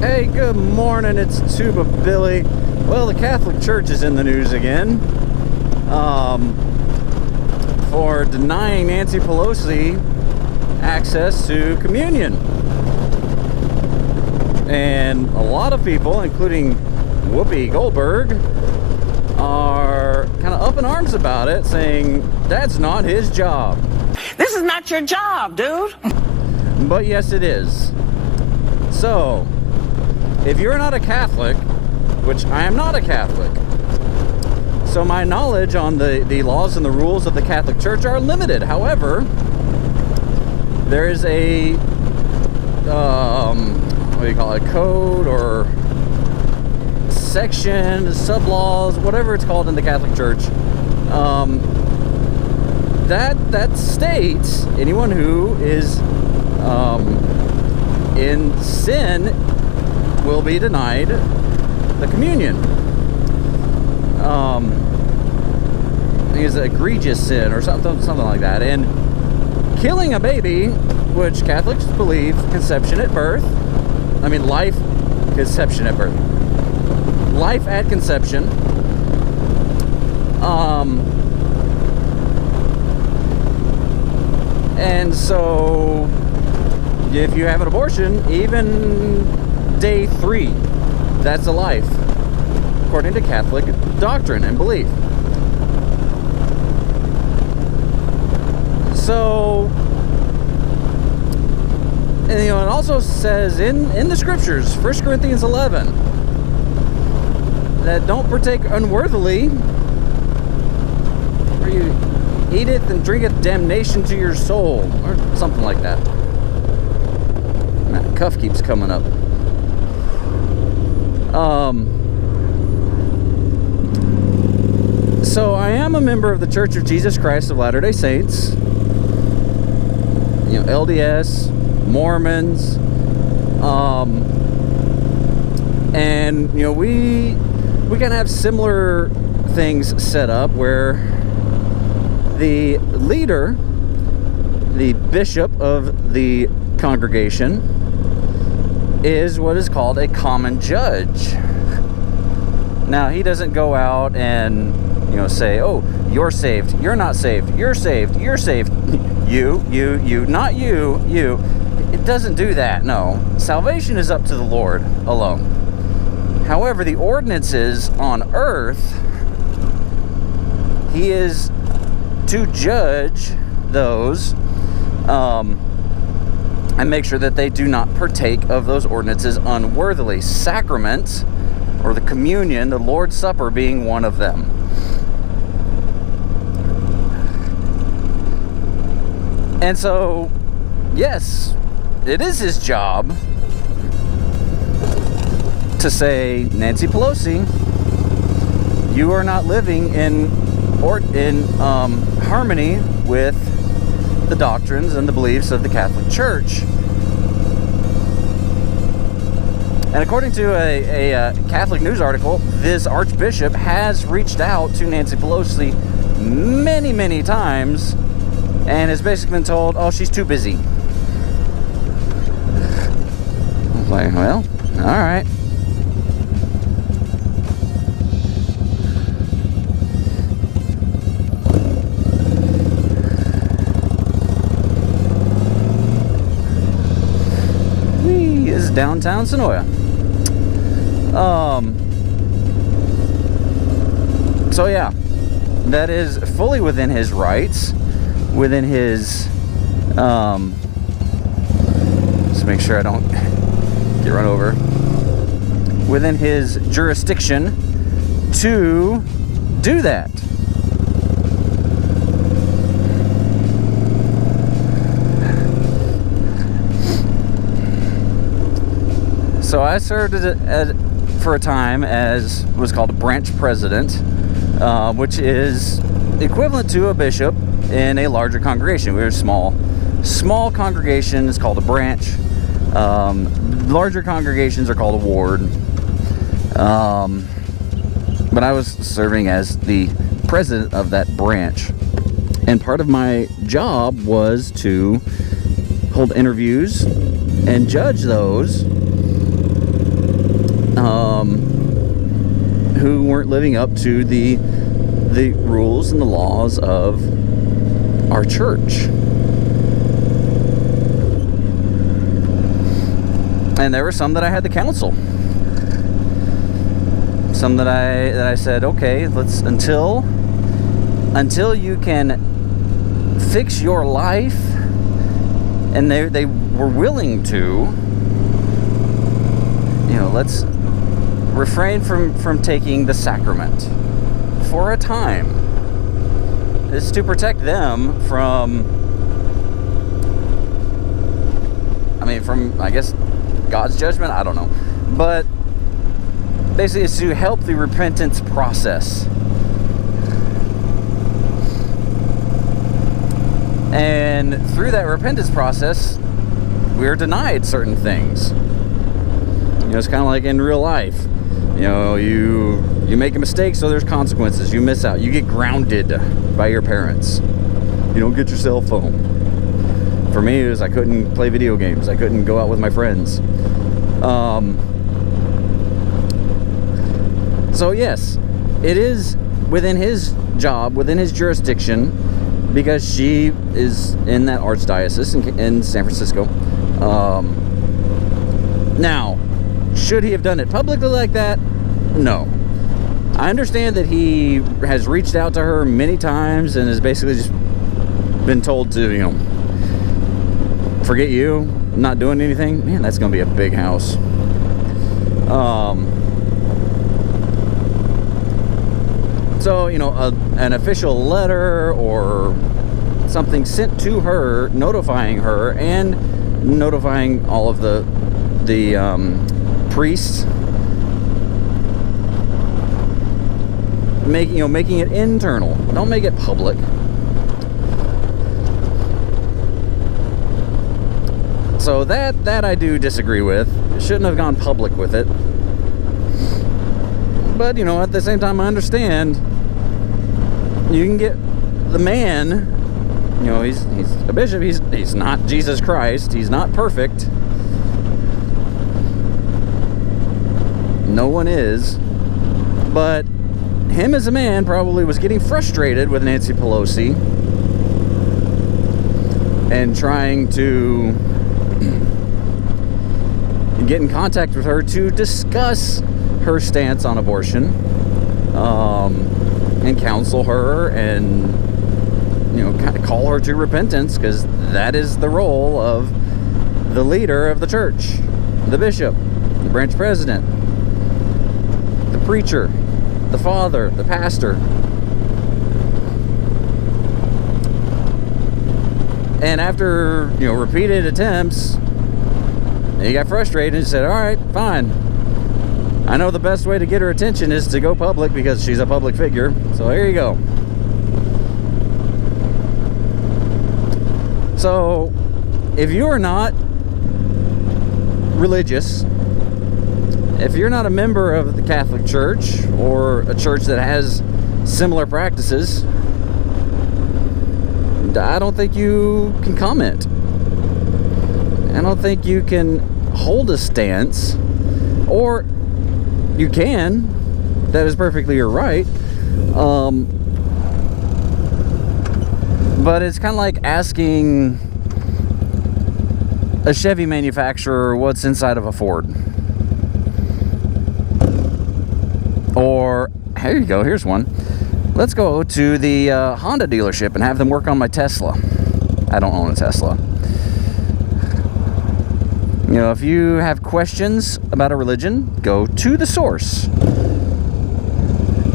Hey, good morning, it's Tuba Billy. Well, the Catholic Church is in the news again for denying Nancy Pelosi access to communion. And a lot of people, including Whoopi Goldberg, are kind of up in arms about it, saying that's not his job. This is not your job, dude. But yes, it is. So, if you're not a Catholic, which I am not a Catholic, so my knowledge on the laws and the rules of the Catholic Church are limited. However, there is a, what do you call it, code or section, sub-laws, whatever it's called in the Catholic Church, that states anyone who is in sin will be denied the communion. I think it's an egregious sin or something like that. And killing a baby, which Catholics believe conception at birth, conception at birth, life at conception, and so if you have an abortion, even day 3, that's a life, according to Catholic doctrine and belief. So, and it also says in the scriptures, 1 Corinthians 11, that don't partake unworthily, or you eateth and drinketh damnation to your soul, or something like that. That cuff keeps coming up. So I am a member of the Church of Jesus Christ of Latter-day Saints, LDS, Mormons, and we kind of have similar things set up where the leader, the bishop of the congregation, is what is called a common judge. Now, he doesn't go out and say, oh, you're saved, you're not saved, you're saved, you're saved, you, not you. It doesn't do that, no. Salvation is up to the Lord alone. However, the ordinances on earth, he is to judge those and make sure that they do not partake of those ordinances unworthily. Sacraments, or the communion, the Lord's Supper being one of them. And so, yes, it is his job to say, Nancy Pelosi, you are not living in harmony with the doctrines and the beliefs of the Catholic Church. And according to a Catholic news article, this Archbishop has reached out to Nancy Pelosi many, many times and has basically been told, oh, she's too busy. I was like, well, all right. This is downtown Sonoya. So yeah, that is fully within his rights, within his, just make sure I don't get run over, within his jurisdiction to do that. So I served for a time as what's called a branch president, which is equivalent to a bishop in a larger congregation. We're a small congregation is called a branch. Larger congregations are called a ward. But I was serving as the president of that branch. And part of my job was to hold interviews and judge those weren't living up to the rules and the laws of our church. And there were some that I had to counsel. Some that I said, okay, let's until you can fix your life, and they were willing to, let's refrain from taking the sacrament for a time. It's to protect them from I guess God's judgment, I don't know. But basically it's to help the repentance process. And through that repentance process, we're denied certain things. It's kind of like in real life. You make a mistake, so there's consequences. You miss out. You get grounded by your parents. You don't get your cell phone. For me, it was I couldn't play video games. I couldn't go out with my friends. So yes, it is within his job, within his jurisdiction, because she is in that archdiocese in San Francisco. Now, should he have done it publicly like that? No. I understand that he has reached out to her many times and has basically just been told to, forget you, I'm not doing anything. Man, that's going to be a big house. So, an official letter or something sent to her, notifying her and notifying all of the priests, making it internal. Don't make it public. So that I do disagree with. Shouldn't have gone public with it. But at the same time, I understand. You can get the man. He's a bishop. He's not Jesus Christ. He's not perfect. No one is. But him as a man probably was getting frustrated with Nancy Pelosi and trying to get in contact with her to discuss her stance on abortion, and counsel her and kind of call her to repentance, because that is the role of the leader of the church, the bishop, the branch president, the preacher, the father, the pastor. And after repeated attempts, he got frustrated and said, all right, fine, I know the best way to get her attention is to go public because she's a public figure, so here you go. So if you're not religious, if you're not a member of the Catholic Church or a church that has similar practices, I don't think you can comment. I don't think you can hold a stance, or you can. That is perfectly your right. But it's kind of like asking a Chevy manufacturer what's inside of a Ford. Or, here you go, here's one. Let's go to the Honda dealership and have them work on my Tesla. I don't own a Tesla. If you have questions about a religion, go to the source.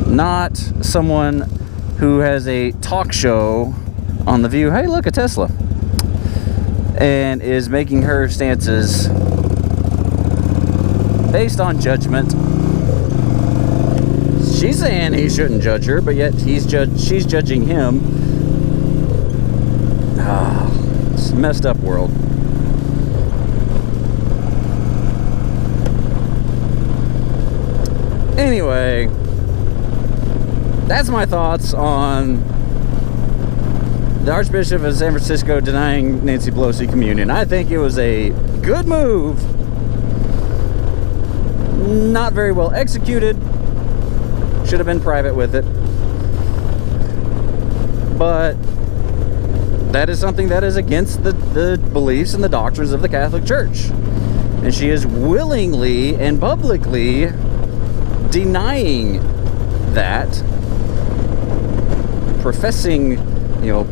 Not someone who has a talk show on The View, hey, look, a Tesla, and is making her stances based on judgment. She's saying he shouldn't judge her, but yet she's judging him. It's a messed up world. Anyway, that's my thoughts on the Archbishop of San Francisco denying Nancy Pelosi communion. I think it was a good move. Not very well executed. Should have been private with it. But that is something that is against the beliefs and the doctrines of the Catholic Church. And she is willingly and publicly denying that, professing,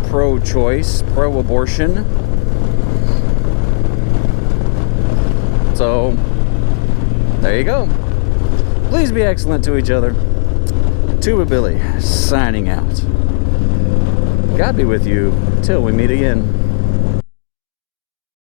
pro-choice, pro-abortion. So, there you go. Please be excellent to each other. Tuba Billy, signing out. God be with you till we meet again.